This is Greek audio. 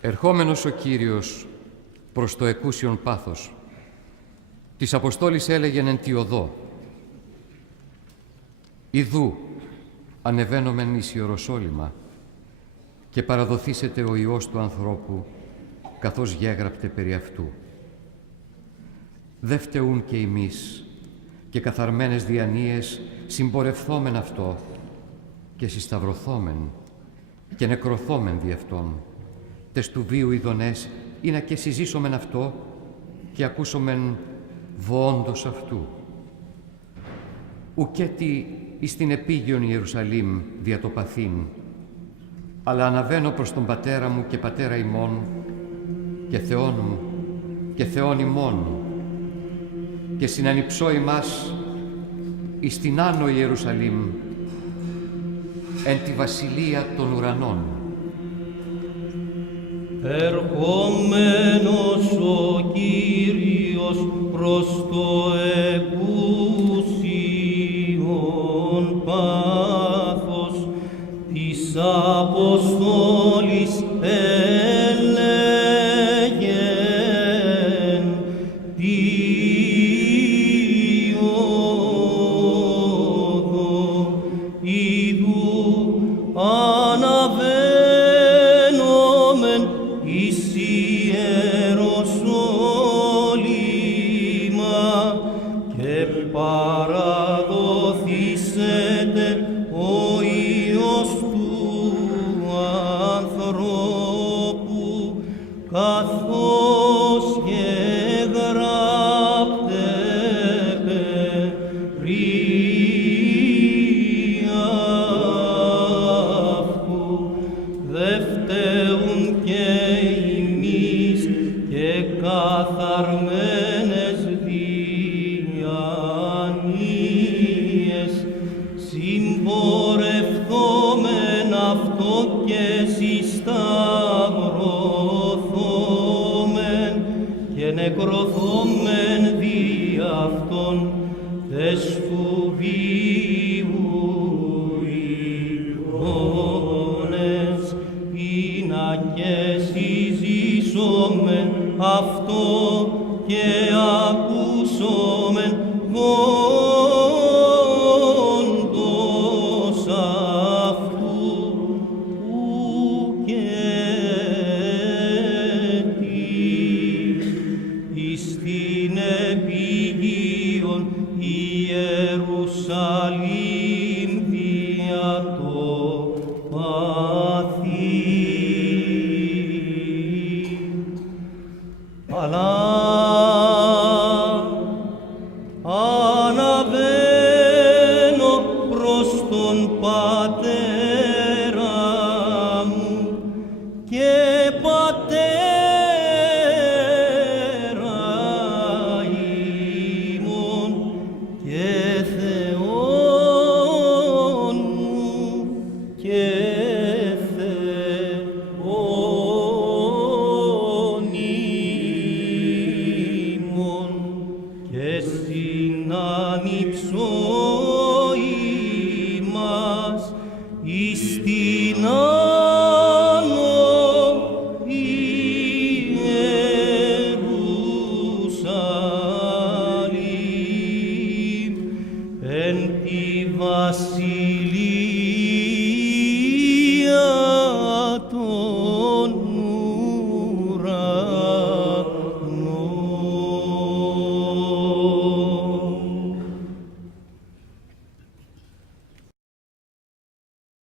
Ερχόμενος ο Κύριος προς το εκούσιον πάθος, της Αποστόλης έλεγεν εν τη οδό: «Ιδού ανεβαίνομεν εις Ιεροσόλυμα και παραδοθήσεται ο Υιός του ανθρώπου, καθώς γέγραπτε περί αυτού. Δε φταιούν και εμείς και καθαρμένες διανοίες συμπορευθόμεν αυτό και συσταυρωθόμεν και νεκρωθόμεν δι' αυτόν, τες του βίου ειδονές ή να και συζήσομεν αυτό και ακούσομεν βοόντος αυτού. Ουκέτι εις την επίγειον Ιερουσαλήμ δια το παθήν, αλλά αναβαίνω προς τον Πατέρα μου και Πατέρα ημών και Θεόν μου και Θεόν ημών και συνανυψώ ημάς εις την άνω Ιερουσαλήμ εν τη βασιλεία των ουρανών». Ερχόμενος ο Κύριος προς το εκούσιον πάθος της Αποστόλης έλεγεν τη οδό ιδού αναβαίνομεν εις Ιεροσόλυμα και παραδοθήσεται ο Υιός του ανθρώπου, καθώς γεγράπτε περί αυτού. Δε φταίουν και εμείς και καθαρμένες διανοίες συμπορευθόμεν αυτό και συσταυρωθόμεν και νεκρωθόμεν δι' αυτόν, τες του βίου ειδονές ή να και συζήσομεν αυτό και ακούσομεν βόντος αυτού. Ουκέτι εις την επίγειον Ιερουσαλήμ δια το παθήν. Αλλά αναβαίνω προς τον Πατέρα μου και